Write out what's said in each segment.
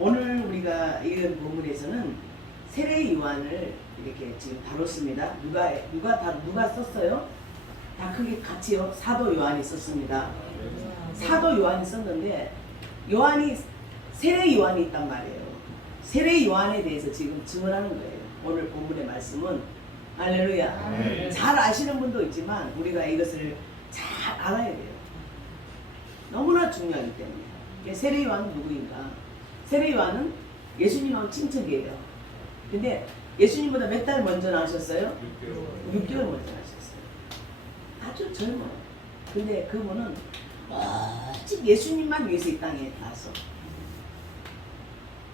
오늘 우리가 읽은 본문에서는 세례 요한을 이렇게 지금 다뤘습니다. 누가 썼어요? 다 크게 같이요. 사도 요한이 썼습니다. 사도 요한이 썼는데 요한이 세례 요한이 있단 말이에요. 세례 요한에 대해서 지금 증언하는 거예요. 오늘 본문의 말씀은 할렐루야. 네. 잘 아시는 분도 있지만 우리가 이것을 잘 알아야 돼요. 너무나 중요하기 때문에. 세례 요한은 누구인가? 세례 요한은 예수님하고 친척이에요. 근데 예수님보다 몇 달 먼저 나오셨어요? 6개월 먼저 나오셨어요. 아주 젊어요. 근데 그분은 오직 예수님만 위해서 이 땅에 나왔어.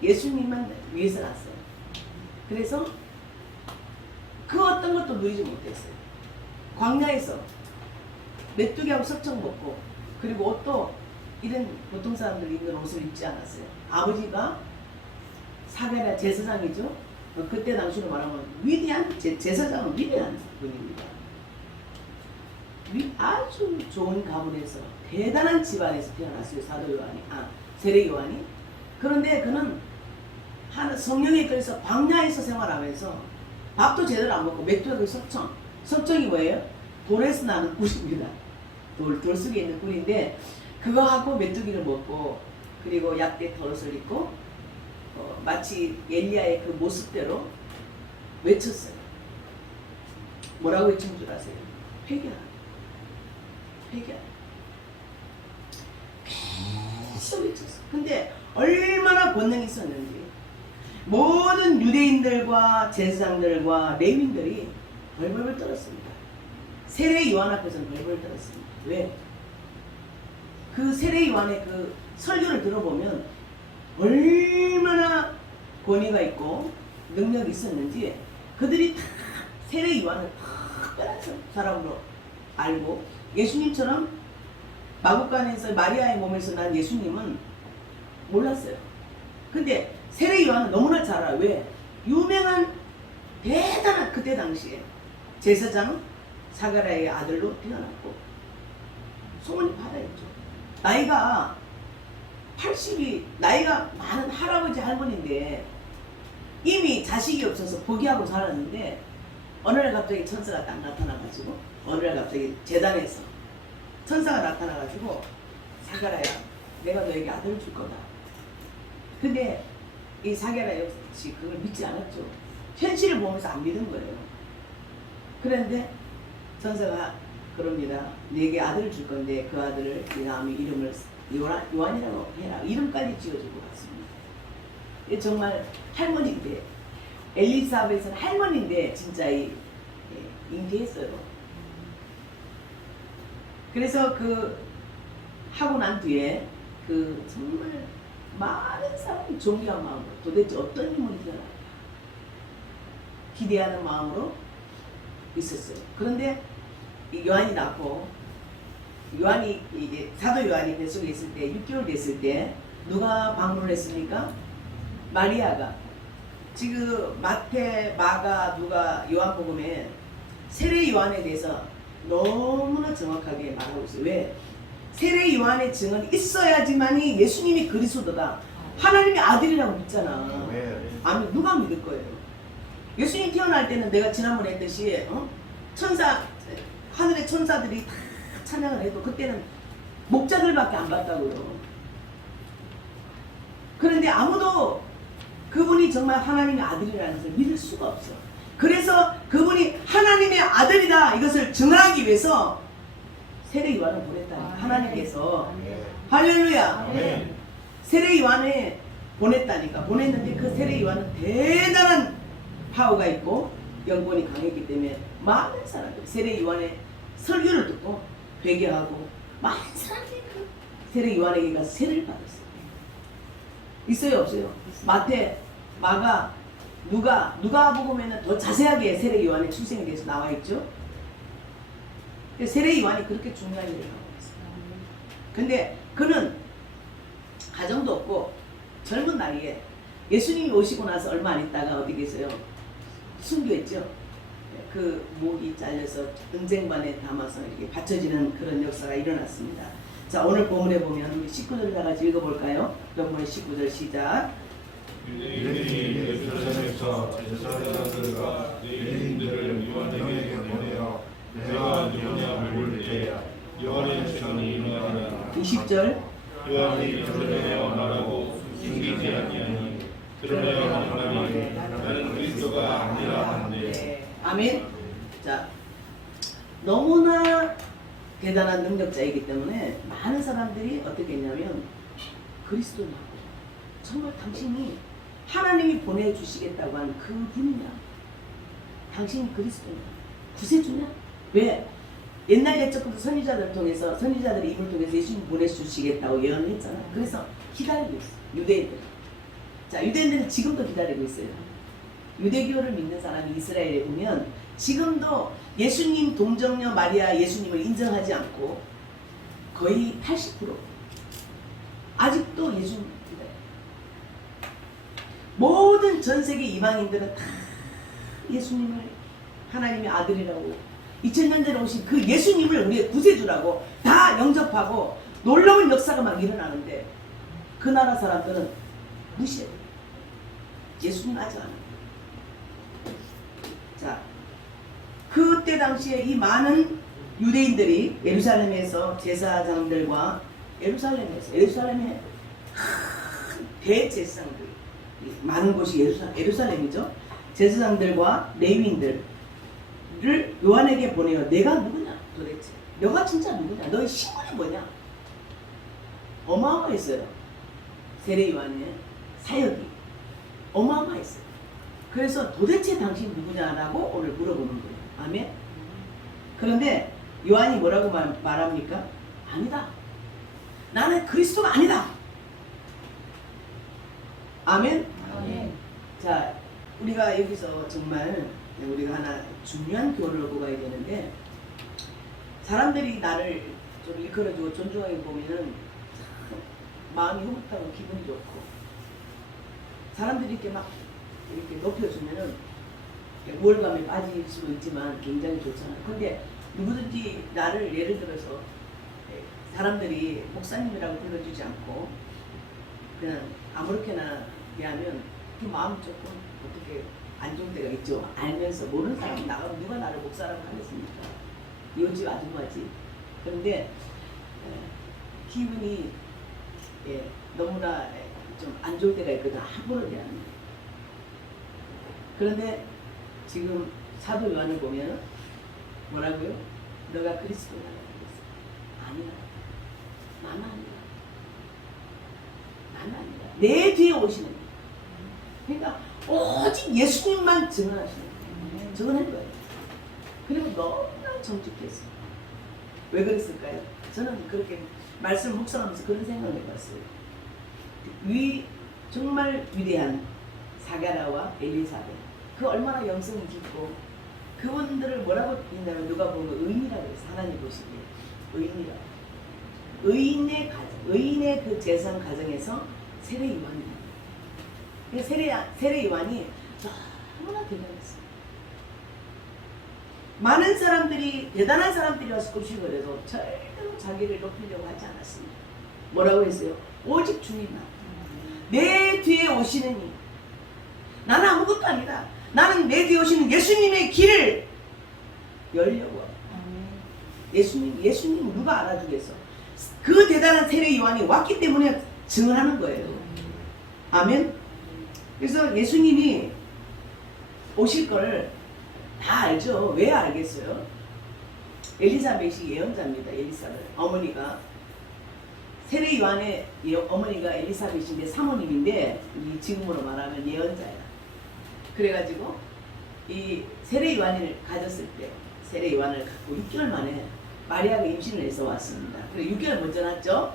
예수님만 위해서 났어요. 그래서 그 어떤 것도 누리지 못했어요. 광야에서 메뚜기하고 석청 먹고, 그리고 옷도 이런 보통 사람들이 입는 옷을 입지 않았어요. 아버지가 사게랴 제사장이죠. 그때 당시로 말하면 위대한 제사장은 위대한 분입니다. 아주 좋은 가문에서 대단한 집안에서 태어났어요. 사도 요한이, 세례 요한이. 그런데 그는 성령에 이끌려서 광야에서 생활하면서 밥도 제대로 안 먹고 메뚜기 석청이 뭐예요? 돌에서 나는 꿀입니다. 돌 속에 있는 꿀인데 그거 하고 메뚜기를 먹고, 그리고 약대 털옷을 입고 마치 엘리야의 그 모습대로 외쳤어요. 뭐라고 외친 줄 아세요? 회개하라. 회개하라. 계속 외쳤어요. 근데 얼마나 권능이 있었는지 모든 유대인들과 제사장들과 레위인들이 벌벌 떨었습니다. 세례 요한 앞에서는 벌벌 떨었습니다. 왜? 그 세례 요한의 그 설교를 들어보면 얼마나 권위가 있고 능력이 있었는지 그들이 다 세례 요한을 특별한 사람으로 알고, 예수님처럼 마구간에서 마리아의 몸에서 난 예수님은 몰랐어요. 근데 세례 요한은 너무나 잘 알아요. 왜? 유명한 대단한, 그때 당시에 제사장 사가랴의 아들로 태어났고 소문이 받아있죠. 나이가 80이, 나이가 많은 할아버지 할머니인데 이미 자식이 없어서 포기하고 살았는데 어느 날 갑자기 천사가 딱 나타나가지고, 어느 날 갑자기 제단에서 천사가 나타나가지고 사가랴야, 내가 너에게 아들을 줄 거다. 근데 이 사가랴 역시 그걸 믿지 않았죠. 현실을 보면서 안 믿은 거예요. 그런데 천사가 그럽니다. 네게 아들을 줄 건데 그 아들을 네 다음에 이름을 요한이라고 해라. 이름까지 지어주고 갔습니다. 정말 할머니인데, 엘리사벳은 할머니인데 진짜 인기했어요. 그래서 그 하고 난 뒤에 그 정말 많은 사람이 존경한 마음으로 도대체 어떤 인물이 되어날까 기대하는 마음으로 있었어요. 그런데 요한이 낳고, 요한이 이제 사도 요한이 뱃속에 있을 때 6개월 됐을 때 누가 방문을 했습니까? 마리아가. 지금 마태, 마가, 누가 요한복음에 세례 요한에 대해서 너무나 정확하게 말하고 있어요. 왜? 세례 요한의 증언이 있어야지만이 예수님이 그리스도다, 하나님의 아들이라고 믿잖아. 아니, 누가 믿을 거예요? 예수님 태어날 때는 내가 지난번에 했듯이 하늘의 천사들이 다 찬양을 해도 그때는 목자들밖에 안 봤다고요. 그런데 아무도 그분이 정말 하나님의 아들이라는 것을 믿을 수가 없어. 그래서 그분이 하나님의 아들이다, 이것을 증언하기 위해서 세례 요한을 보냈다니. 하나님께서. 할렐루야. 세례 요한을 보냈다니까. 보냈는데 그 세례 요한은 대단한 파워가 있고 영권이 강했기 때문에 많은 사람들이 세례 요한의 설교를 듣고 회개하고, 많은 사람들이 그 세례 요한에게 가서 세례를 받았어요. 있어요, 없어요? 마태, 마가, 누가복음에는 더 자세하게 세례 요한의 출생에 대해서 나와 있죠. 세례 요한이 그렇게 중요한 일을 하고 있어요. 근데 그는 가정도 없고 젊은 나이에 예수님이 오시고 나서 얼마 안 있다가 어디 계세요? 순교했죠. 그 목이 잘려서 은쟁반에 담아서 이렇게 받쳐지는 그런 역사가 일어났습니다. 자, 오늘 본문에 보면 우리 19절 다 같이 읽어볼까요? 본문 19절 시작. 유대인이 예루살렘에서 제사장들과 레위인들을 요한에게 보내어 내가 누구냐 물을 때 요한의 시간이 일어나니라. 20절 요한이 드러내어 말하고 숨기지 아니하니 드러내어 말하니 나는 그리스도가 아니라 하는데. 아멘. 자, 너무나 대단한 능력자이기 때문에 많은 사람들이 어떻게 했냐면 그리스도라고 정말 당신이 하나님이 보내주시겠다고 한 그 분이냐, 당신이 그리스도냐, 구세주냐. 왜? 옛날 옛적부터 선지자들을 통해서 선지자들의 입을 통해서 예수님 보내주시겠다고 예언했잖아. 그래서 기다리고 있어 유대인들. 자, 유대인들은 지금도 기다리고 있어요. 유대교를 믿는 사람이 이스라엘에 오면 지금도 예수님 동정녀 마리아 예수님을 인정하지 않고 거의 80% 아직도 예수님 기다려요. 모든 전 세계 이방인들은 다 예수님을 하나님의 아들이라고 2000년 전에 오신 그 예수님을 우리의 구세주라고 다 영접하고 놀라운 역사가 막 일어나는데 그 나라 사람들은 무시해요. 예수님 아직 안 해요. 자, 그때 당시에 이 많은 유대인들이 예루살렘에서 제사장들과 예루살렘에 대제사장들 많은 곳이 예루살렘이죠. 제사장들과 레위인들을 요한에게 보내요. 내가 누구냐 도대체? 너가 진짜 누구냐? 너의 신분이 뭐냐? 어마어마했어요. 세례 요한의 사역이 어마어마했어요. 그래서 도대체 당신 누구냐라고 오늘 물어보는 거예요. 아멘. 그런데 요한이 뭐라고 말합니까? 아니다. 나는 그리스도가 아니다. 아멘. 아멘. 자, 우리가 여기서 정말 우리가 하나 중요한 교훈을 얻고 가야 되는데, 사람들이 나를 좀 일컬어주고 존중하게 보면은 마음이 흐뭇하고 기분이 좋고, 사람들이 이렇게 막 이렇게 높여주면은 우월감에 빠질 수도 있지만 굉장히 좋잖아요. 근데 누구든지 나를 예를 들어서 사람들이 목사님이라고 불러주지 않고 그냥 아무렇게나 대하면 그 마음 조금 어떻게 안 좋은 때가 있죠. 알면서 모르는 사람이 나가면 누가 나를 목사라고 하겠습니까? 이혼집 아줌마지. 그런데 기분이 너무나 좀 안 좋을 때가 있거든. 함부로 대하는. 그런데 지금 사도 요한을 보면 뭐라고요? 너가 그리스도라고 그랬어. 아니야. 나는 아니야. 나는 아니야. 내 뒤에 오시는 거야. 그러니까 오직 예수님만 증언하시는 거예요. 증언할 거예요. 그리고 너무나 정직했어. 왜 그랬을까요? 저는 그렇게 말씀 묵상하면서 그런 생각을 해봤어요. 정말 위대한 사가라와 엘리사벳, 그 얼마나 영성이 깊고, 그분들을 뭐라고 했냐면 누가 보면 의인이라고 해서 하나님 보시기에 의인이라고. 의인의 그 제사장 가정에서 세례 요한이에요. 세례 요한이 너무나 대단했어요. 많은 사람들이, 대단한 사람들이 와서 굽시거려도 절대로 자기를 높이려고 하지 않았습니다. 뭐라고 했어요? 오직 주님만. 내 뒤에 오시느니 나는 아무것도 아니다. 나는 내 뒤에 오시는 예수님의 길을 열려고 하고. 예수님 누가 알아주겠어? 그 대단한 세례 요한이 왔기 때문에 증언하는 거예요. 아멘. 그래서 예수님이 오실 걸 다 알죠. 왜 알겠어요? 엘리사벳이 예언자입니다. 엘리사벳 어머니가, 세례 요한의 어머니가 엘리사벳인데 사모님인데, 지금으로 말하면 예언자야. 그래가지고 이 세례 요한을 가졌을 때, 세례 요한을 갖고 6개월 만에 마리아가 임신을 해서 왔습니다. 그리고 6개월 먼저 났죠.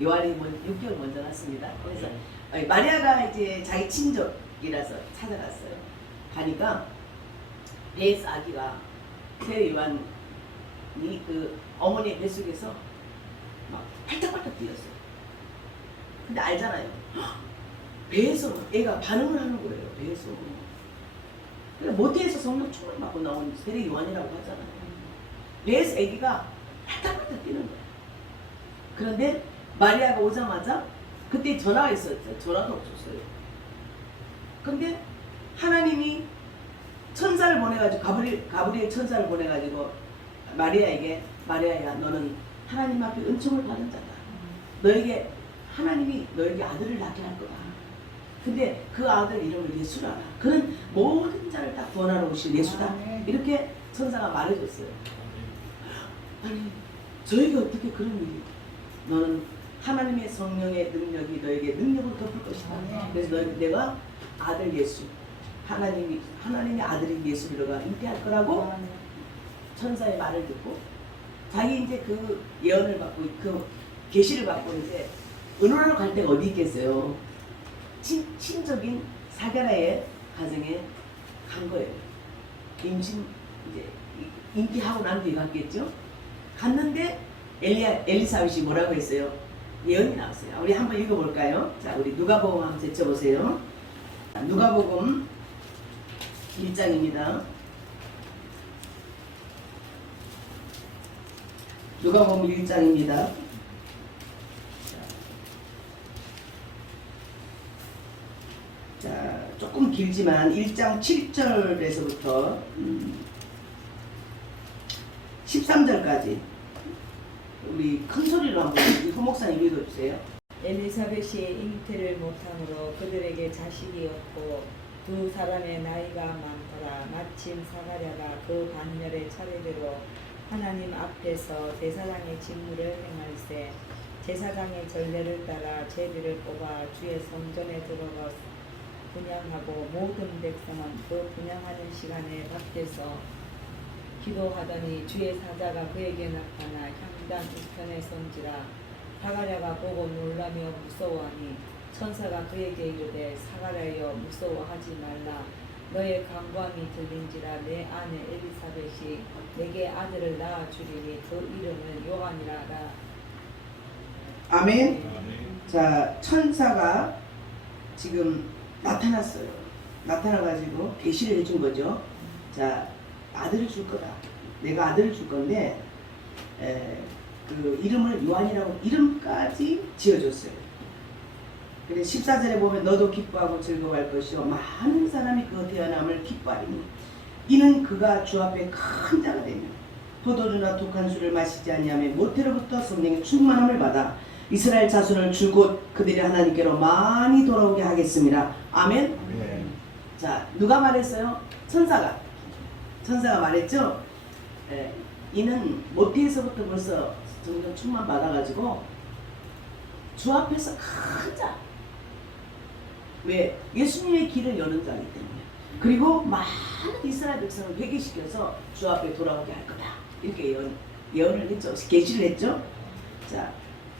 요한이 6개월 먼저 났습니다. 그래서 마리아가 이제 자기 친족이라서 찾아갔어요. 가니까 배에서 아기가, 세례 요한이 그 어머니의 뱃속에서 막 팔딱팔딱 뛰었어요. 근데 알잖아요. 배에서 애가 반응을 하는 거예요. 배에서. 그러니까 모태에서 성령 충만 받고 나온 세례 요한이라고 하잖아요. 배에서 아기가 팔딱팔딱 뛰는 거예요. 그런데 마리아가 오자마자 그때 전화가 있었죠. 전화도 없었어요. 근데 하나님이 천사를 보내가지고 가브리엘 천사를 보내가지고 마리아에게 마리아야 너는 하나님 앞에 은총을 받은 자다. 너에게 하나님이 너에게 아들을 낳게 할 거다. 근데 그 아들 이름을 예수라라. 그는 모든 자를 다 구원하러 오실 예수다. 이렇게 천사가 말해줬어요. 아니 저에게 어떻게 그런 일이? 너는 하나님의 성령의 능력이 너에게 능력을 덮을 것이다. 그래서 내가 아들 예수 하나님의 아들인 예수가 잉태할 거라고 천사의 말을 듣고 자기 이제 그 예언을 받고 그 계시를 받고 이제 은호로 갈 데가 어디 있겠어요? 친적인 사가랴의 가정에 간 거예요. 임신 이제 잉태하고 난 뒤에 갔겠죠. 갔는데 엘리사벳이 뭐라고 했어요? 예언이 나왔어요. 우리 한번 읽어볼까요? 자, 우리 누가복음 한번 제쳐보세요. 누가복음 1장입니다. 누가복음 1장입니다. 자, 조금 길지만 1장 7절에서부터 13절까지 우리 큰 소리로 한번 후 목사님 읽어주세요. 엘리사벳이 잉태를 못함으로 그들에게 자식이 없고 두 사람의 나이가 많더라. 마침 사가랴가 그 반열의 차례대로 하나님 앞에서 제사장의 직무를 행할세 제사장의 전례를 따라 제비를 뽑아 주의 성전에 들어가 분향하고 모든 백성은 그 분향하는 시간에 밖에서 기도하더니 주의 사자가 그에게 나타나 향단 우편에 선지라. 사가랴가 보고 놀라며 무서워하니 천사가 그에게 이르되 사가랴여 무서워하지 말라. 너의 간구함이 들린지라. 내 아내 엘리사벳이 내게 아들을 낳아 주리니 그 이름은 요한이라라. 아멘. 자, 천사가 지금 나타났어요. 나타나가지고 계시를 해준 거죠. 자, 아들을 줄 거다. 내가 아들을 줄 건데 그 이름을 요한이라고 이름까지 지어줬어요. 그래 14절에 보면 너도 기뻐하고 즐거워할 것이요 많은 사람이 그 태어남을 기뻐하리니 이는 그가 주 앞에 큰 자가 되며 포도주나 독한 술을 마시지 아니하며 모태로부터 성령의 충만함을 받아 이스라엘 자손을 줄곧 그들이 하나님께로 많이 돌아오게 하겠습니다. 아멘. 네. 자, 누가 말했어요? 천사가 말했죠. 이는 모태에서부터 벌써 성령 충만 받아가지고 주 앞에서 큰 자. 왜? 예수님의 길을 여는 자이기 때문에. 그리고 많은 이스라엘 백성을 회개시켜서 주 앞에 돌아오게 할 거다. 이렇게 예언을 했죠. 계시를 했죠. 자,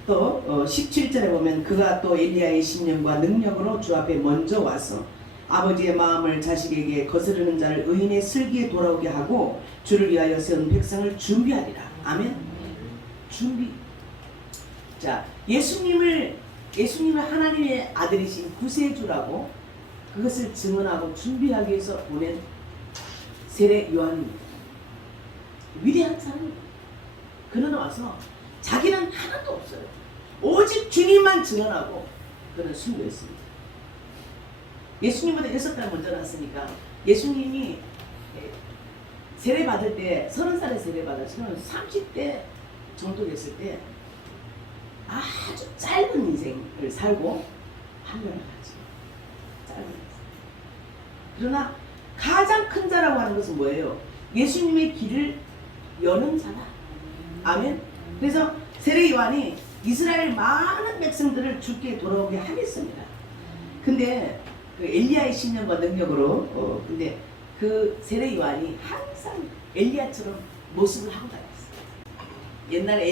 또 17절에 보면 그가 또 엘리야의 신령과 능력으로 주 앞에 먼저 와서 아버지의 마음을 자식에게 거스르는 자를 의인의 슬기에 돌아오게 하고 주를 위하여 세운 백성을 준비하리라. 아멘. 준비. 자, 예수님을 하나님의 아들이신 구세주라고 그것을 증언하고 준비하기 위해서 보낸 세례 요한입니다. 위대한 사람입니다. 그는 와서 자기는 하나도 없어요. 오직 주님만 증언하고 그는 순교했습니다. 예수님보다 6달 먼저 났으니까 예수님이 세례 받을 때 30살에 세례 받았으면 30대 정도 됐을 때 아주 짧은 인생을 살고 한명을 하지. 짧은 인생. 그러나 가장 큰 자라고 하는 것은 뭐예요? 예수님의 길을 여는 자다. 아멘. 그래서 세례 요한이 이스라엘 많은 백성들을 주께 돌아오게 하겠습니다. 근데 그 엘리야의 신령과 능력으로 근데 그 세례 요한이 항상 엘리야처럼 모습을 하고 다녔어요. 옛날에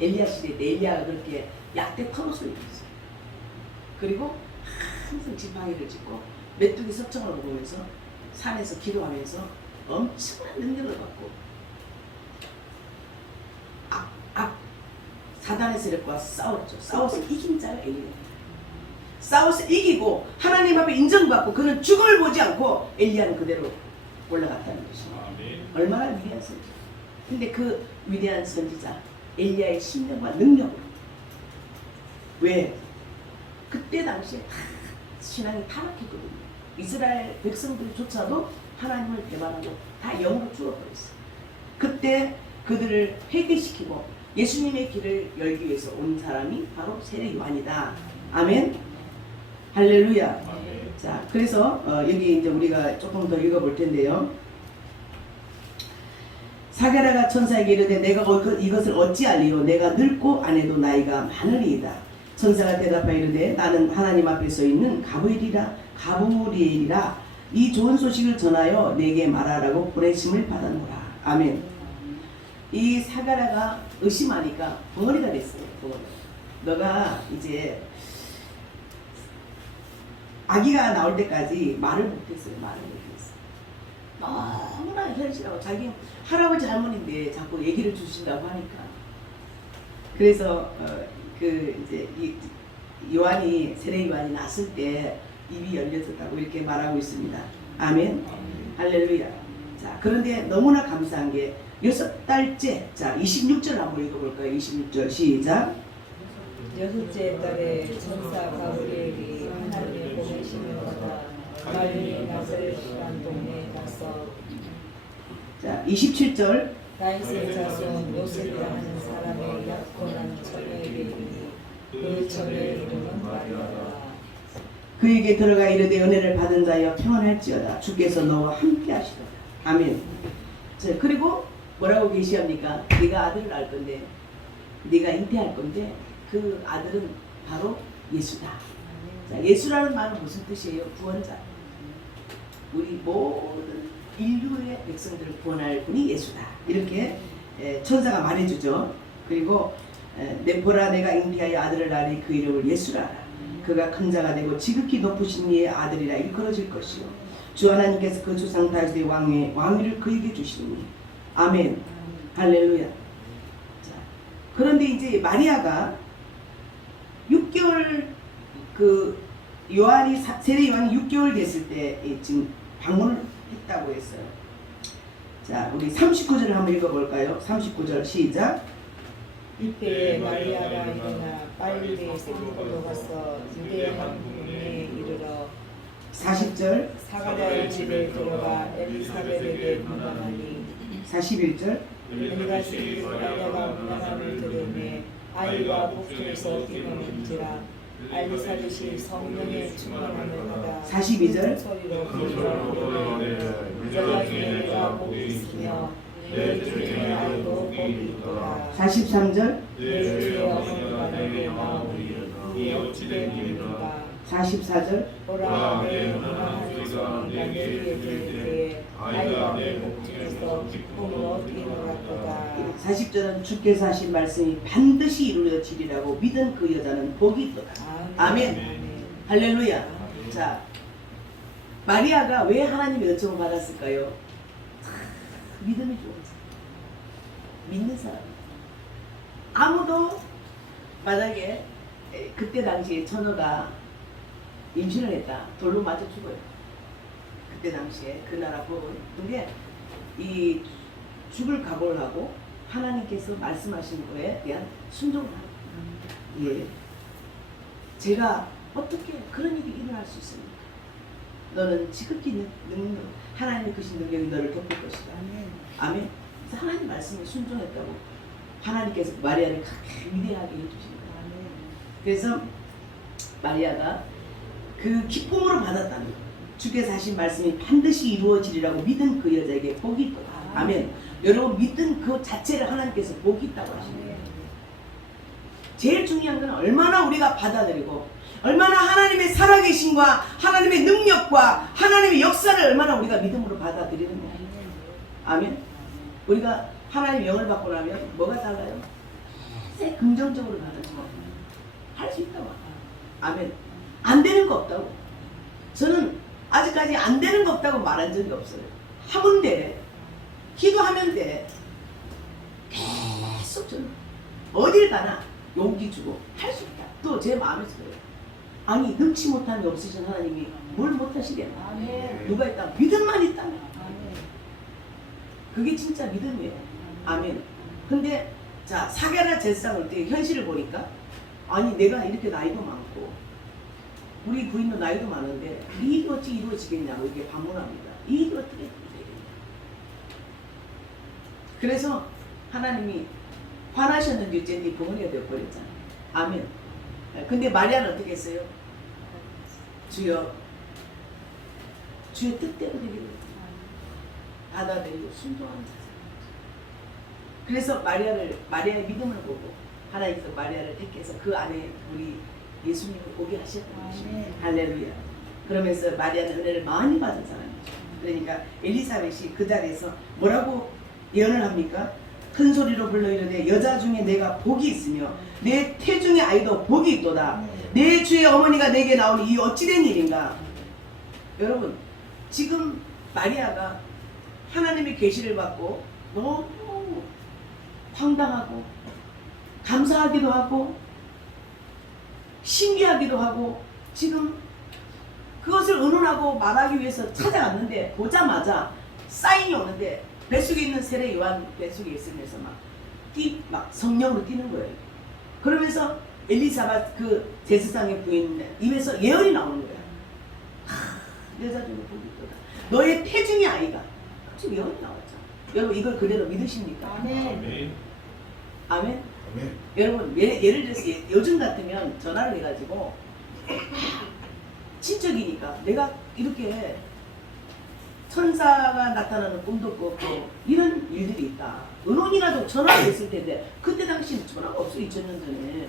엘리야 시대 때 엘리야가 그렇게 약대 털옷을 입었어요. 그리고 항상 지팡이를 짚고 메뚜기 석청을 먹으면서 산에서 기도하면서 엄청난 능력을 받고 사단의 세력과 싸웠죠. 싸워서 이긴 자가 엘리야예요. 싸워서 이기고 하나님 앞에 인정받고 그는 죽음을 보지 않고 엘리야는 그대로 올라갔다는 것입니다. 얼마나 위대한 선지자. 근데 그 위대한 선지자 엘리야의 신령과 능력으로 왜? 그때 당시에 신앙이 타락했거든요. 이스라엘 백성들조차도 하나님을 배반하고 다 영으로 죽어버렸어요. 그때 그들을 회개시키고 예수님의 길을 열기 위해서 온 사람이 바로 세례 요한이다. 아멘. 할렐루야. 자, 그래서 여기 이제 우리가 조금 더 읽어볼 텐데요. 사게라가 천사에게 이르되 내가 이것을 어찌 알리요? 내가 늙고 아내도 나이가 많으리이다. 천사가 대답하여 이르되 나는 하나님 앞에 서 있는 가브리엘이라 이 좋은 소식을 전하여 내게 말하라고 보내심을 받았노라. 아멘. 이 사게라가 의심하니까 벙어리가 됐어요. 벙어리. 너가 이제 아기가 나올 때까지 말을 못했어요. 말을 못했어요. 너무나 현실하고 자기 할아버지 할머니인데 자꾸 얘기를 주신다고 하니까 그래서 이제 요한이 세례 요한이 났을 때 입이 열려졌다고 이렇게 말하고 있습니다. 아멘. 할렐루야. 자, 그런데 너무나 감사한 게 6달째, 자 26절 한번 읽어볼까요? 26절 시작. 6째 달에 천사 가브리엘이 하나님의 보내심을 받아 갈릴리 나사렛이란 동네에 가서 자 27절. 다윗의 자손 요셉이라 하는 사람의 약혼한 처녀에게 이르니 그 처녀의 이름은 마리아라. 그에게 들어가 이르되 은혜를 받은 자여 평안할지어다. 주께서 너와 함께 하시도다. 아멘. 자, 그리고 뭐라고 계시합니까? 네가 아들을 낳을 건데 네가 잉태할 건데 그 아들은 바로 예수다. 자, 예수라는 말은 무슨 뜻이에요? 구원자. 우리 모든 인류의 백성들을 구원할 분이 예수다. 이렇게 천사가 말해주죠. 그리고 보라 내가 잉태하여 아들을 낳으니 그 이름을 예수라 하라. 그가 큰 자가 되고 지극히 높으신 이의 아들이라 일컬어질 것이요 주 하나님께서 그 조상 다윗의 왕위를 그에게 주시니. 아멘. 할렐루야. 자, 그런데 이제 마리아가 6개월 세례 요한이 6개월 됐을 때 지금 방문을 했다고 했어요. 자, 우리 39절을 한번 읽어볼까요? 39절 시작. 이때에 마리아가 일어나 빨리 생고로 가서 유대 한 동네에 이르러 40절. 사가랴의 집에 들어가 엘리사벳에게 문안하니 41절. 엘리사벳이 마리아가 문안함을 들으매 아이가 복중에서 뛰노는지라 엘리사벳이 성령의 충만함을 받아 42절. 큰 소리로 기도하되 여자 중에 내가 복이 있으며 내 중에 아이도 복이 있도다. 43절. 내 주의 어머니가 내게 나오니 이 어찌된 일인가. 44절. 보라 내 문안한 자가 내게 들 때에 아이가 내 복중에서 기쁨으로 뛰어났도다. 40절은 주께서 하신 말씀이 반드시 이루어지리라고 믿은 그 여자는 복이 있도다. 아멘. 할렐루야. 자, 마리아가 왜 하나님의 은총을 받았을까요? 믿음이 좋아서. 믿는 사람. 아무도 만약에 그때 당시에 처녀가 임신을 했다. 돌로 맞아 죽어요. 그때 당시에 그 나라 법은. 근데 이 죽을 각오를 하고 하나님께서 말씀하신 거에 대한 순종을 하고. 예. 제가 어떻게 그런 일이 일어날 수 있습니까? 너는 지극히 하나님의 크신 능력이 너를 덮을 것이다. 아멘. 그래서 하나님 말씀에 순종했다고 하나님께서 마리아를 그렇게 위대하게 해주십니다. 그래서 마리아가 그 기쁨으로 받았다는 것. 주께서 하신 말씀이 반드시 이루어지리라고 믿은 그 여자에게 복이 있다. 아멘. 여러분 믿은 그 자체를 하나님께서 복이 있다고 하십니다. 제일 중요한 건 얼마나 우리가 받아들이고 얼마나 하나님의 살아계심과 하나님의 능력과 하나님의 역사를 얼마나 우리가 믿음으로 받아들이느냐. 아멘. 우리가 하나님의 영을 받고 나면 뭐가 달라요? 새 긍정적으로 받아들여. 할 수 있다고. 아멘. 안 되는 거 없다고. 저는 아직까지 안 되는 거 없다고 말한 적이 없어요. 하면 돼. 기도하면 돼. 계속 저는 어딜 가나 용기 주고 할 수 있다. 또 제 마음에서 그래요. 아니 능치 못함이 없으신 하나님이 뭘 못하시겠나. 누가 있다 믿음만 있다면. 그게 진짜 믿음이에요. 아멘. 근데 자 사게라 제사상 올 때 현실을 보니까 아니 내가 이렇게 나이도 많고 우리 부인도 나이도 많은데 이 일이 어찌 이루어지겠냐고 이렇게 반문합니다. 이 일이 어떻게 되겠냐. 그래서 하나님이 화나셨는지 어쨌든 벙어리가 되어버렸잖아요. 아멘. 근데 마리아는 어떻게 했어요? 주여 뜻대로 되기를 받아들이고 순종하는 자세. 그래서 마리아의 믿음을 보고 하나님께서 마리아를 택해서 그 안에 우리 예수님을 오게 하셨다는 것입니다. 할렐루야. 그러면서 마리아는 은혜를 많이 받은 사람이죠. 그러니까 엘리사벳이 그 자리에서 뭐라고 예언을 합니까? 큰 소리로 불러 이르되 여자 중에 내가 복이 있으며 내 태중의 아이도 복이 있도다. 내 주의 어머니가 내게 나오니 이 어찌된 일인가. 여러분 지금 마리아가 하나님의 계시를 받고 너무 황당하고 감사하기도 하고 신기하기도 하고 지금 그것을 의논하고 말하기 위해서 찾아갔는데 보자마자 사인이 오는데 뱃속에 있는 세례 요한 뱃속에 있으면서 막 성령으로 뛰는 거예요. 그러면서 엘리사벳 그 제사장의 부인 입에서 예언이 나오는 거야. 여자 중에 복이 있도다. 너의 태중의 아이가. 지금 예언이 나왔죠. 여러분 이걸 그대로 믿으십니까? 아멘. 아멘. 아멘. 여러분 예를 들어서 요즘 같으면 전화를 해가지고 친척이니까 내가 이렇게 천사가 나타나는 꿈도 꿨고 이런 일들이 있다. 의논이라도 전화를 했을 텐데 그때 당시는 전화가 없어. 2000년 전에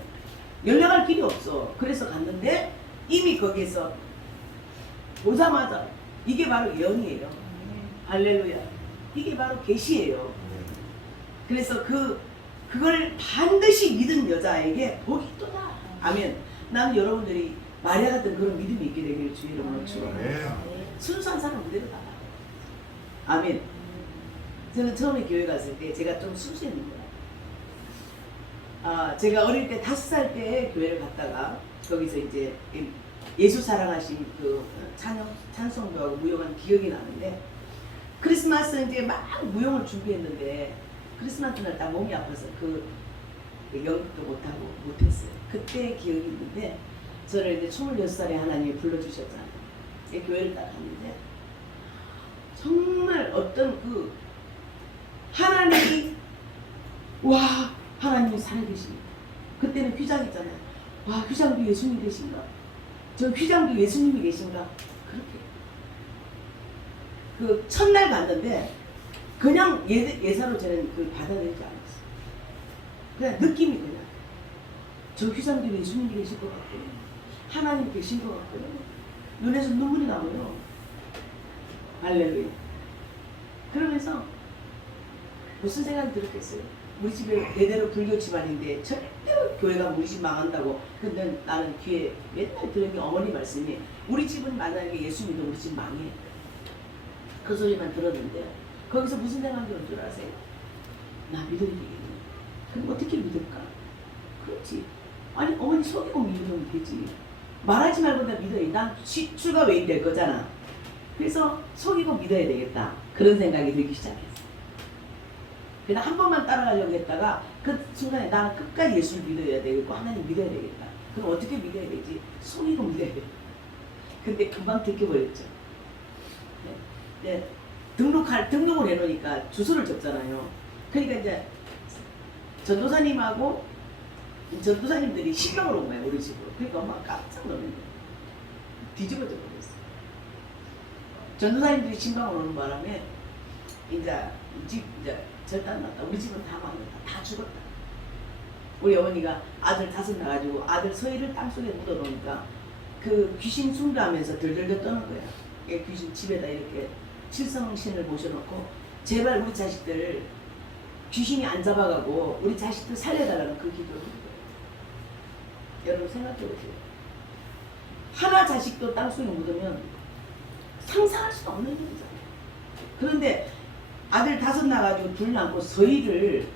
연락할 길이 없어. 그래서 갔는데 이미 거기에서 보자마자 이게 바로 예언이에요. 할렐루야. 이게 바로 계시예요. 그래서 그걸 반드시 믿은 여자에게 복이 있도다. 아멘. 나는 여러분들이 마리아 같은 그런 믿음이 있게 되기를 주의 이름으로 축원합니다. 순수한 사람 그대로 다. 아멘. 저는 처음에 교회 갔을 때 제가 좀 순수했는 거야. 제가 어릴 때 5살 때 교회를 갔다가 거기서 이제 예수 사랑하신 그 찬송도 하고 무용한 기억이 나는데 크리스마스 이제 막 무용을 준비했는데 크리스마스 날 딱 몸이 아파서 그 연극도 못하고 못했어요. 그때 기억이 있는데 저를 이제 26살에 하나님이 불러주셨잖아요. 교회를 딱 갔는데 정말 어떤 그 하나님이 와 하나님이 살아계십니다. 그때는 휘장 있잖아요. 와 휘장도 예수님이 계신가? 저 휘장도 예수님이 계신가? 그렇게 그 첫날 갔는데 그냥 예사로 저는 그 받아들이지 않았어요. 그냥 느낌이 그냥 저 휘장도 예수님이 계실 것 같고요. 하나님 계신 것 같고요. 눈에서 눈물이 나고요. 할렐루야. 그러면서 무슨 생각이 들었겠어요? 우리 집에 대대로 불교 집안인데 절대로 교회가 우리 집 망한다고. 근데 나는 귀에 맨날 들은 게 어머니 말씀이 우리 집은 만약에 예수 믿으면 우리 집 망해. 그 소리만 들었는데 거기서 무슨 생각이 들 줄 아세요? 나 믿어야 되겠네. 그럼 어떻게 믿을까? 그렇지. 아니 어머니 속이고 믿으면 되지. 말하지 말고 나 믿어야 돼. 난 추가 외인 될 거잖아. 그래서 속이고 믿어야 되겠다. 그런 생각이 들기 시작했어. 그냥 한 번만 따라가려고 했다가 그 순간에 나는 끝까지 예수를 믿어야 되겠고 하나님 믿어야 되겠다. 그럼 어떻게 믿어야 되지? 속이고 믿어야 돼. 근데 금방 들켜버렸죠. 네. 등록을 해놓으니까 주소를 적잖아요. 그러니까 이제 전도사님하고 전도사님들이 신경을 온 거예요. 우리 집으로. 그러니까 엄마가 깜짝 놀란 거예요. 뒤집어져 버렸어. 전도사님들이 신경을 오는 바람에 이제 절단 났다. 우리 집은 다 망했다. 다 죽었다. 우리 어머니가 아들 5 낳아가지고 아들 서희를 땅속에 묻어놓으니까 그 귀신 숭배하면서 덜덜덜 떠는 거야. 귀신 집에다 이렇게 칠성신을 모셔놓고 제발 우리 자식들 귀신이 안 잡아가고 우리 자식들 살려달라는 그 기도를 하는 거예요. 여러분 생각해보세요. 하나 자식도 땅속에 묻으면 상상할 수 없는 일이잖아요. 그런데 아들 5 낳아가지고 2 낳고 서희를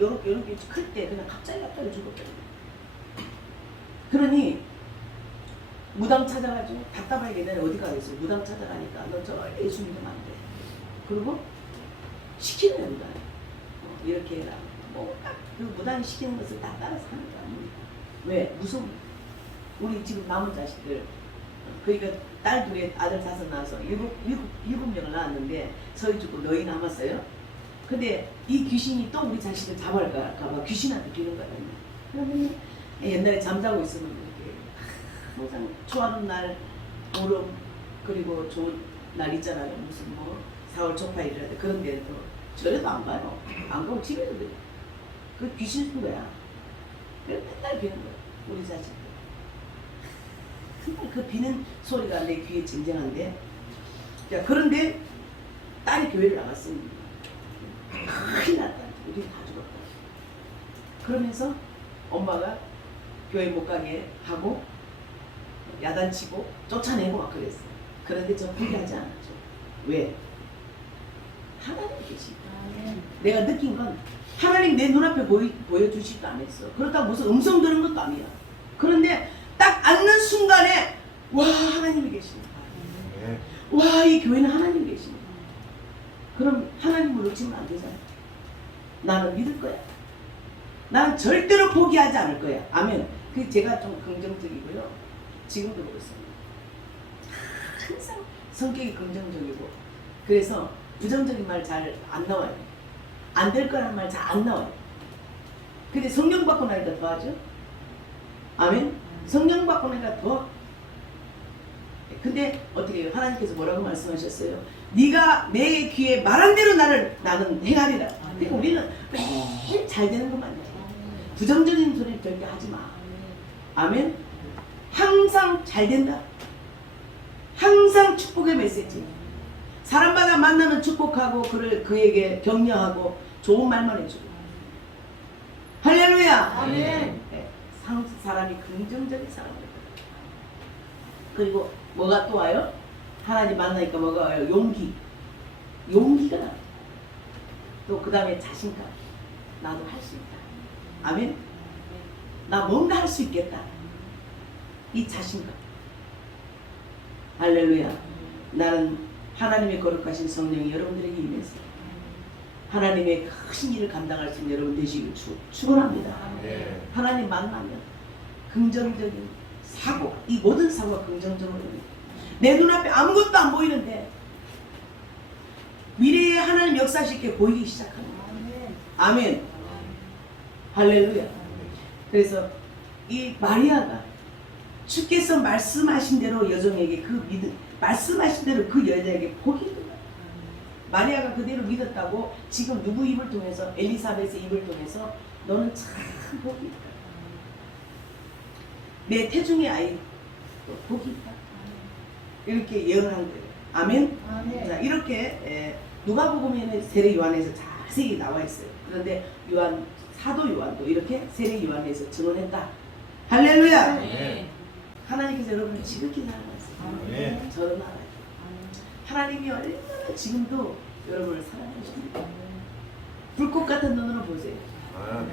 요렇게 클 때 그냥 갑자기 죽었거든요. 그러니 무당 찾아가지고 답답하게 내가 어디 가겠어. 무당 찾아가니까 너 저 예수 믿으면 안 돼. 그리고 시키는 거야 무당. 이렇게 해라. 뭐 딱 그 무당이 시키는 것을 다 따라서 하는 거야. 왜? 무서우니까. 우리 지금 남은 자식들, 그러니까 딸 둘에 아들 5 낳아서 일곱 명을 낳았는데 서희 죽고 너희 남았어요. 근데 이 귀신이 또 우리 자식을 잡아갈까봐 귀신한테 비는 거야. 그러면 옛날에 잠자고 있으면 이렇게 항상 좋아하는 날 보름 그리고 좋은 날 있잖아요. 무슨 뭐 4월 초파일이라든지 그런 데도 저래도 안 가요. 안 가고 집에서 그래. 그 귀신 쓴 거야. 그래서 맨날 비는 거야. 우리 자식들. 정말 그 비는 소리가 내 귀에 쟁쟁한데. 자, 그런데 딸이 교회를 나갔습니다. 큰일 났다. 우리 다 죽었다. 그러면서 엄마가 교회 못 가게 하고 야단치고 쫓아내고 막 그랬어요. 그런데 저 포기하지 않았죠. 왜? 하나님 계시다. 내가 느낀 건 하나님 내 눈앞에 보여주지도 않았어. 그렇다고 무슨 음성 들은 것도 아니야. 그런데 딱 앉는 순간에 와 하나님이 계십니다. 와 이 교회는 하나님 계십니다. 그럼 하나님을 놓치면 안 되잖아. 나는 믿을 거야. 나는 절대로 포기하지 않을 거야. 아멘. 그 제가 좀 긍정적이고요. 지금도 그렇습니다. 항상 성격이 긍정적이고 그래서 부정적인 말 잘 안 나와요. 안 될 거라는 말 잘 안 나와요. 근데 성령 받고 나니까 더 하죠. 아멘. 성령 받고 나니까 더. 근데 어떻게 해요? 하나님께서 뭐라고 말씀하셨어요? 네가 내 귀에 말한 대로 나는 행하리라. 그러니까 우리는 매일 잘 되는 것만 해. 부정적인 소리 절대 하지 마. 아멘. 항상 잘 된다. 항상 축복의 메시지. 사람마다 만나면 축복하고 그에게 격려하고 좋은 말만 해주고. 할렐루야. 아멘. 네, 사람이 긍정적인 사람이다. 그리고 뭐가 또 와요? 하나님 만나니까 뭐가 와요? 용기가 나요. 또 그 다음에 자신감. 나도 할 수 있다. 아멘. 나 뭔가 할 수 있겠다. 이 자신감. 할렐루야. 나는 하나님의 거룩하신 성령이 여러분들에게 임해서 하나님의 크신 일을 감당할 수 있는 여러분 되시길 축원합니다. 하나님 만나면 긍정적인 사고, 이 모든 사고가 긍정적으로 내 눈앞에 아무것도 안 보이는데 미래에 하나님 역사시켜 보이기 시작합니다. 아멘. 할렐루야. 그래서 이 마리아가 주께서 말씀하신 대로 여종에게 그 믿음, 말씀하신 대로 그 여자에게 복이 있는 거야. 마리아가 그대로 믿었다고 지금 누구 입을 통해서 엘리사벳의 입을 통해서 너는 참 복이 있다. 내 태중의 아이 복이 있다. 이렇게 예언한 거예요. 아멘. 자, 이렇게 누가복음에는 세례 요한에서 자세히 나와 있어요. 그런데 사도 요한도 이렇게 세례 요한에서 증언했다. 할렐루야. 하나님께서 여러분을 지극히 사랑하세요. 저는 알아요. 하나님이 얼마나 지금도 여러분을 사랑하십니까? 불꽃 같은 눈으로 보세요.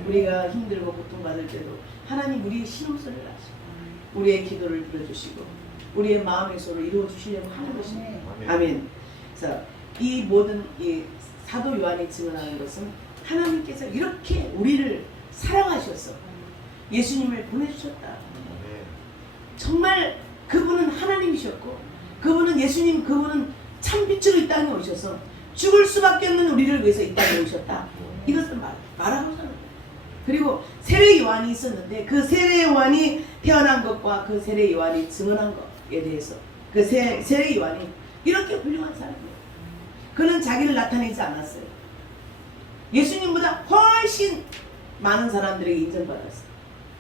우리가 힘들고 고통받을 때도 하나님 우리의 신음소리를 하시고 우리의 기도를 들어주시고 우리의 마음의 소를 이루어주시려고 하는 것입니다. 아멘. 그래서 이 모든 이 사도 요한이 증언하는 것은 하나님께서 이렇게 우리를 사랑하셔서 예수님을 보내주셨다. 정말 그분은 하나님이셨고 그분은 참 빛으로 이 땅에 오셔서 죽을 수밖에 없는 우리를 위해서 이 땅에 오셨다. 이것을 말하고 사는 거예요. 그리고 세례 요한이 있었는데 그 세례 요한이 태어난 것과 그 세례 요한이 증언한 것에 대해서 그 세례 요한이 이렇게 훌륭한 사람이에요. 그는 자기를 나타내지 않았어요. 예수님보다 훨씬 많은 사람들에게 인정받았어요.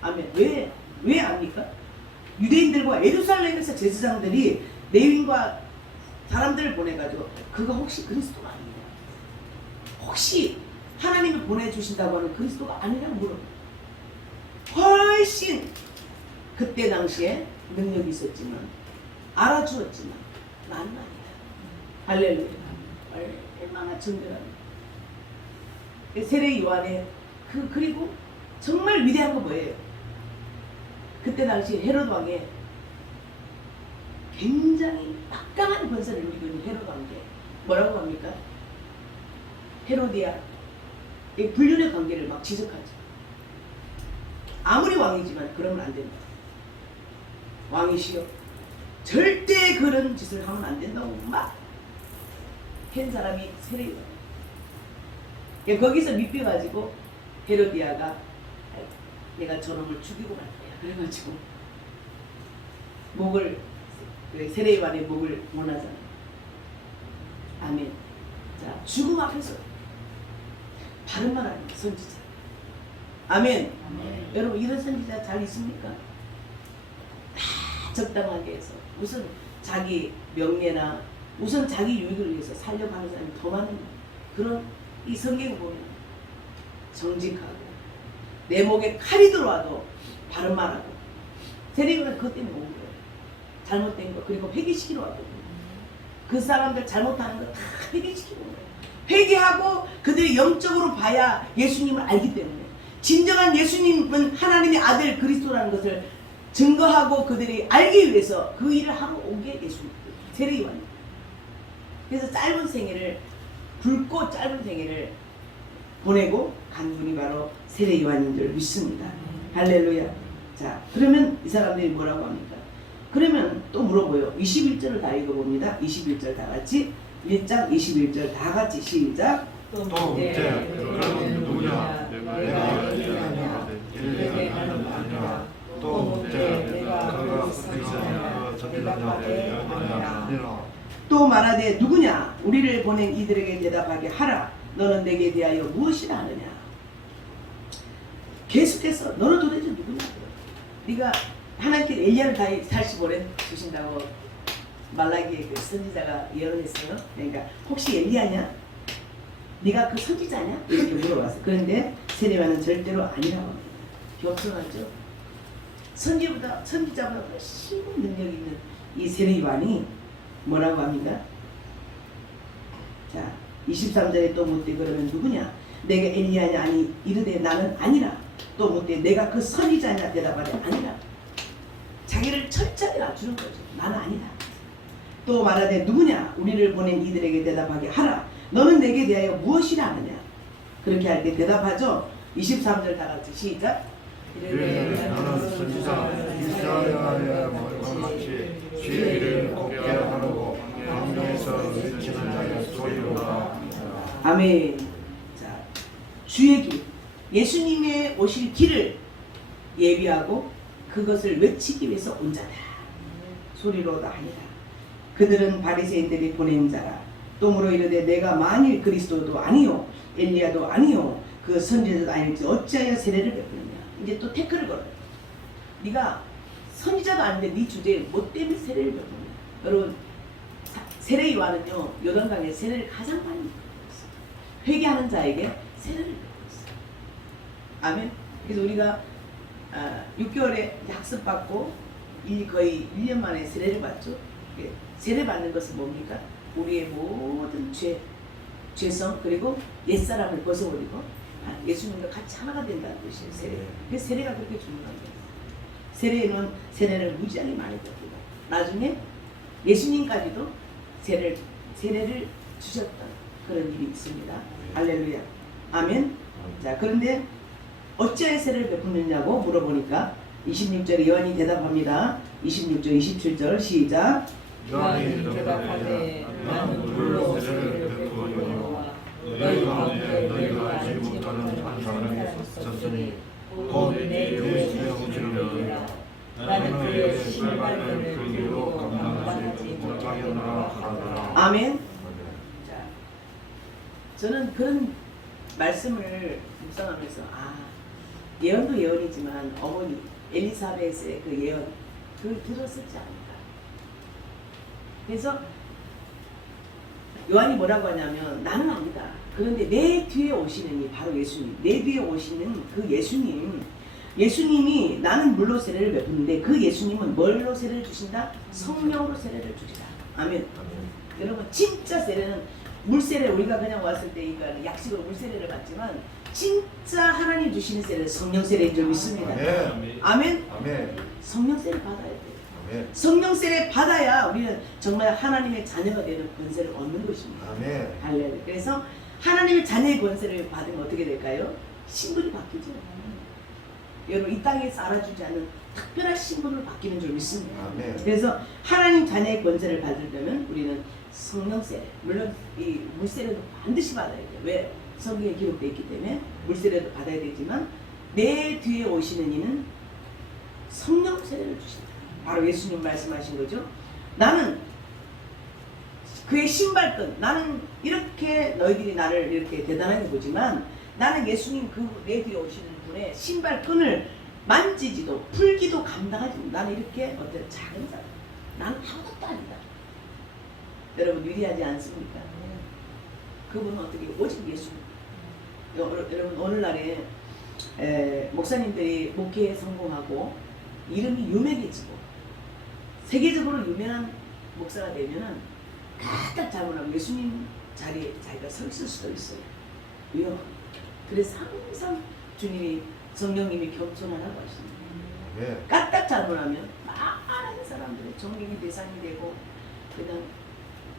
아멘. 왜 압니까? 유대인들과 예루살렘에서 제사장들이 레위인과 사람들을 보내가지고 그가 혹시 그리스도가 아니냐, 혹시 하나님이 보내주신다고 하는 그리스도가 아니냐고 물어요. 훨씬 그때 당시에 능력이 있었지만 알아주었지만 나는 아니다. 할렐루야. 얼마나 정결합니다. 세례 요한의 그리고 정말 위대한 거 뭐예요? 그때 당시 헤롯 왕의 굉장히 막강한 권세를 누리고 있는 헤롯 왕께 뭐라고 합니까? 헤로디아 불륜의 관계를 막 지적하죠. 아무리 왕이지만 그러면 안 된다. 왕이시여 절대 그런 짓을 하면 안 된다고 막 한 사람이 세례요한. 거기서 밑벼가지고 헤로디아가 내가 저놈을 죽이고 말 거야. 그래가지고 목을 세례요한의 목을 원하잖아. 아멘. 자, 죽음 앞에서 바른 말 하는 선지자. 아멘. 아멘. 여러분 이런 선지자 잘 있습니까? 다 적당하게 해서 우선 자기 명예나 우선 자기 유익을 위해서 살려고 하는 사람이 더 많은 그런 이 성경을 보면 정직하고 내 목에 칼이 들어와도 바른 말하고 세례요한은 그것 때문에 온 거예요. 잘못된 거 그리고 회개시키러 왔거든요. 그 사람들 잘못하는 거 다 회개시키는 거예요. 회개하고 그들이 영적으로 봐야 예수님을 알기 때문에 진정한 예수님은 하나님의 아들 그리스도라는 것을 증거하고 그들이 알기 위해서 그 일을 하러 온 게 예수님 세례요한입니다. 그래서 짧은 생애를 굵고 짧은 생애를 보내고 간 분이 바로 세례요한인 줄 믿습니다. 할렐루야. 자, 그러면 이 사람들이 뭐라고 합니까? 그러면 또 물어보요. 21절을 다 읽어봅니다. 21절 다 같이 1장 21절 다 같이 시작. 또 묻되 그러면 누구냐 내가 엘리야냐 엘리야냐 아니라 또 묻되 내가 그가 선지자냐 선지자냐 아니라 또 말하되 누구냐 우리를 보낸 이들에게 대답하게 하라. 너는 내게 대하여 무엇이라 하느냐. 계속해서 너는 도대체 누구냐. 네가 하나님께 엘리야를 다시 보내주신다고 말라기의 그 선지자가 예언을 했어요. 그러니까 혹시 엘리야냐? 네가 그 선지자냐? 이렇게 물어봤어요. 그런데 세례요한은 절대로 아니라고 합니다. 겸손하죠. 선지자보다 훨씬 능력 있는 이 세례요한이 뭐라고 합니까? 자, 23절에 또 묻되 그러면 누구냐? 내가 엘리야냐? 아니 이르되 나는 아니라. 또 묻되 내가 그 선지자냐? 대답하되 아니라. 자기를 철저하게 낮추는 거죠. 나는 아니다. 또 말하되 누구냐? 우리를 보낸 이들에게 대답하게 하라. 너는 내게 대하여 무엇이라 하느냐? 그렇게 할 때 대답하죠. 23절 다 같이 시작. 나는 선지자 이사야의 말과 같이 주의 일을 곱게 하라고 광명에서 외치는 자의 소리로다. 아멘. 자, 주의 길, 예수님의 오실 길을 예비하고 그것을 외치기 위해서 온 자다. 소리로다 하니라. 그들은 바리새인들이 보낸 자라. 또 물어 이르되 내가 만일 그리스도도 아니요 엘리야도 아니요 그 선지자도 아닐지 어찌하여 세례를 베푸느냐. 이제 또 태클을 걸어요. 네가 선지자도 아닌데 네 주제에 뭐 때문에 세례를 베푸느냐. 여러분 세례요한은요 요단강에 세례를 가장 많이 베풀었어요. 회개하는 자에게 세례를 베풀었어요. 아멘. 그래서 우리가 6개월에 학습받고 거의 1년 만에 세례를 받죠. 세례 받는 것은 뭡니까? 우리의 모든 죄성 그리고 옛사람을 벗어버리고 예수님과 같이 하나가 된다는 뜻이에요. 세례. 그래서 세례가 그렇게 중요한 거예요. 세례를 무지하게 많이 베푸고 나중에 예수님까지도 세례를 주셨던 그런 일이 있습니다. 할렐루야. 아멘. 자, 그런데 어찌하여 세례를 베푸느냐고 물어보니까 26절에 요한이 대답합니다. 26절 27절 시작. 요한이 대답하되 나는 물로 세례를 베푸노라. 너희 가운데 너희가 알지 못하는 한 사람이 있었으니 곧 내 주의 형제라. 나는 그의 신발끈을 들고 감당하지 못하겠노라 하더라. 아멘. 자, 저는 그런 말씀을 묵상하면서 예언도 예언이지만 어머니 엘리사벳의 그 예언 그걸 들었었지 않을까. 그래서 요한이 뭐라고 하냐면 나는 아니다. 그런데 내 뒤에 오시는 이 바로 예수님, 내 뒤에 오시는 그 예수님이 나는 물로 세례를 베푸는데 그 예수님은 뭘로 세례를 주신다? 성령으로 세례를 주시다. 아멘. 여러분 진짜 세례는 물세례 우리가 그냥 왔을 때 이거 약식으로 물세례를 받지만 진짜 하나님 주시는 세례는 성령 세례인 줄 믿습니다. 아멘. 아멘. 성령 세례 받아야 돼요. 아멘. 성령 세례 받아야 우리는 정말 하나님의 자녀가 되는 권세를 얻는 것입니다. 아멘. 할렐루야. 그래서 하나님의 자녀의 권세를 받으면 어떻게 될까요? 신분이 바뀌죠. 여러분 이 땅에서 알아주지 않는 특별한 신분으로 바뀌는 줄 믿습니다. 아멘. 그래서 하나님 자녀의 권세를 받으려면 우리는 성령 세례, 물론 이 물세례도 반드시 받아야 돼요. 왜? 성경에 기록되어 있기 때문에 물세례도 받아야 되지만 내 뒤에 오시는 이는 성령 세례를 주신다. 바로 예수님 말씀하신 거죠. 나는 그의 신발끈, 나는 이렇게 너희들이 나를 이렇게 대단하게 보지만 나는 예수님 그 내 뒤에 오시는 분의 신발끈을 만지지도 풀기도 감당하지 못. 나는 이렇게 어떤 작은 사람, 나는 아무것도 아니다. 여러분 위대하지 않습니까? 그분은 어떻게 오직 예수님. 여러분 오늘날에 목사님들이 목회에 성공하고 이름이 유명해지고 세계적으로 유명한 목사가 되면은 딱 잘못하면 예수님 자리에 자기가 서 있을 수도 있어요. 위험합니다. 그래서 항상 주님이 성령님이 겸손하라고 하십니다. 네. 까딱 잘못하면 많은 사람들의 존경의 대상이 되고 그냥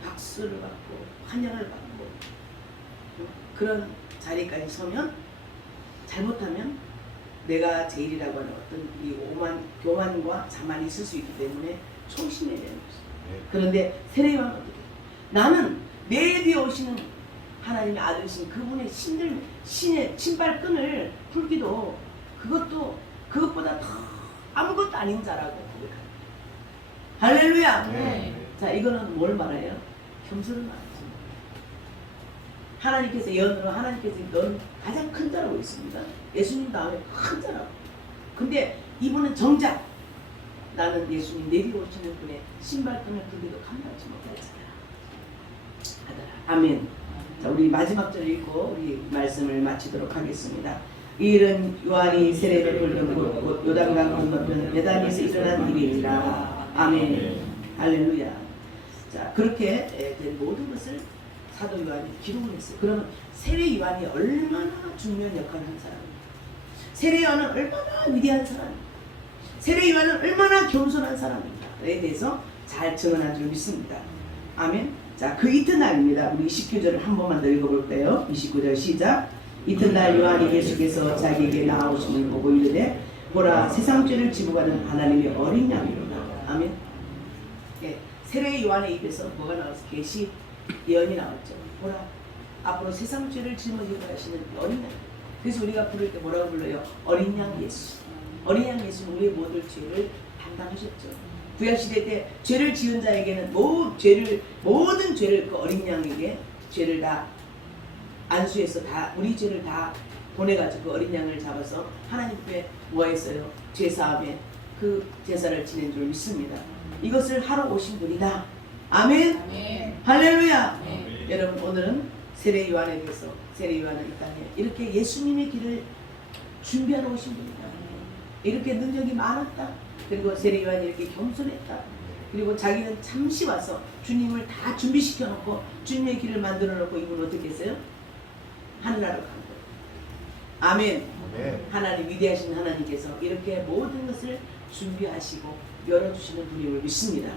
박수를 받고 환영을 받고 그런 자리까지 서면 잘못하면 내가 제일이라고 하는 어떤 이 교만과 자만이 있을 수 있기 때문에 조심해야 되는 것입니다. 네. 그런데 세례요한은 어떻게 해요? 나는 내 뒤에 오시는 하나님의 아들이신 그분의 신의 신발끈을 풀기도 그것보다 더 아무것도 아닌 자라고 고백합니다. 할렐루야. 네. 자, 이거는 뭘 말해요? 겸손을 말하죠. 하나님께서 넌 가장 큰 자라고 있습니다. 예수님 다음에 큰 자라고. 근데 이분은 정작 나는 예수님 내리 오시는 분의 신발끈을 풀기도 감당하지 못할 자라. 하더라. 아멘. 자, 우리 마지막 절 읽고 우리 말씀을 마치도록 하겠습니다. 이 일은 요한이 세례를 돌던 곳 요단강 건너편 베다니에서 일어난 일이니라. 아멘. 할렐루야. 자, 그렇게 된 모든 것을 사도 요한이 기록을 했어요. 그러면 세례 요한이 얼마나 중요한 역할을 한 사람입니까? 세례 요한은 얼마나 위대한 사람입니까? 세례 요한은 얼마나 겸손한 사람인가에 대해서 잘 증언한 줄 믿습니다. 아멘. 자, 그 이튿날입니다. 우리 29절을 한 번만 더 읽어볼까요? 29절 시작. 이튿날 요한이 예수께서 자기에게 나아오심을 보고 이르되 보라 세상 죄를 지고 가는 하나님의 어린 양이로다. 아멘. 예, 세례 요한의 입에서 뭐가 나와서 계시 예언이 나왔죠. 보라 앞으로 세상 죄를 짊어지고 가시는 어린 양. 그래서 우리가 부를 때 뭐라고 불러요? 어린 양 예수. 어린 양 예수는 우리의 모든 죄를 담당하셨죠. 구약시대 때 죄를 지은 자에게는 모든 죄를 그 어린 양에게 죄를 다 안수해서 다 우리 죄를 다 보내가지고 그 어린 양을 잡아서 하나님께 뭐 했어요? 죄사함에 그 제사를 지낸 줄 믿습니다. 이것을 하러 오신 분이다. 아멘. 아멘. 할렐루야. 아멘. 여러분 오늘은 세례 요한에 대해서 세례 요한은 이 땅에 이렇게 예수님의 길을 준비하러 오신 분이다. 이렇게 능력이 많았다. 그리고 세례 요한이 이렇게 겸손했다. 그리고 자기는 잠시 와서 주님을 다 준비시켜 놓고 주님의 길을 만들어 놓고 이분 어떻게 했어요? 하늘나라로 간 거예요. 아멘. 네. 하나님 위대하신 하나님께서 이렇게 모든 것을 준비하시고 열어주시는 분임을 믿습니다.